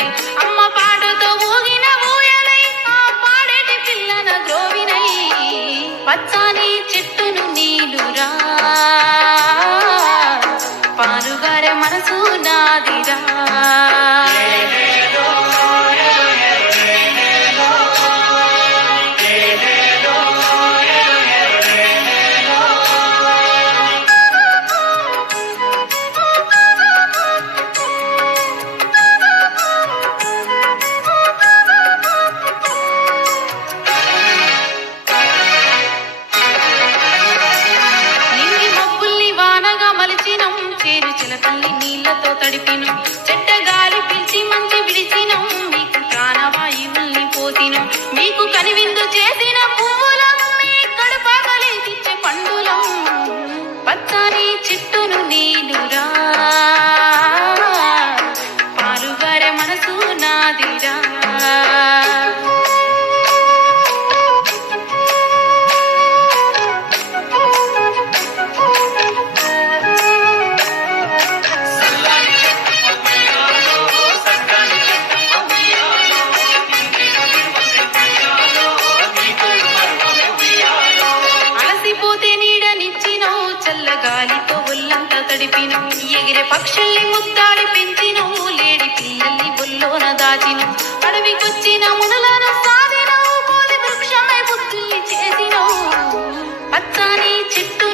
పాడినై అమ్మ పాటతో ఊగిన ఊయలై ఆ పాడేటి పిల్లన గ్రోవినై పచ్చాని చెట్టును నీలురా పాలుగారే మనసు నాదిరా చేరు చిలకల్ని నీళ్లతో తడిపిను చెడ్డ గాలి పిలిచి మంచి విడిచినం మీకు ప్రాణవాయువుల్ని పోతినం మీకు కనివిందు చేసిన పువ్వులం మీ కడుపాగలేదిచ్చే పండులం పచ్చాని చెట్టును నీలురా పాలుగారే మనసు నాదిరా గాలితో ఒళ్ళంతా తడిపిను ఎగిరే పక్షుల్ని ముద్దాడి పెంచిను లేడి పిల్లల్ని బొల్లోన దాచిను అడవికొచ్చిన మునులను సాధిను బోధి వృక్షమై బుద్ధుల్ని చేసిను పచ్చాని చెట్టు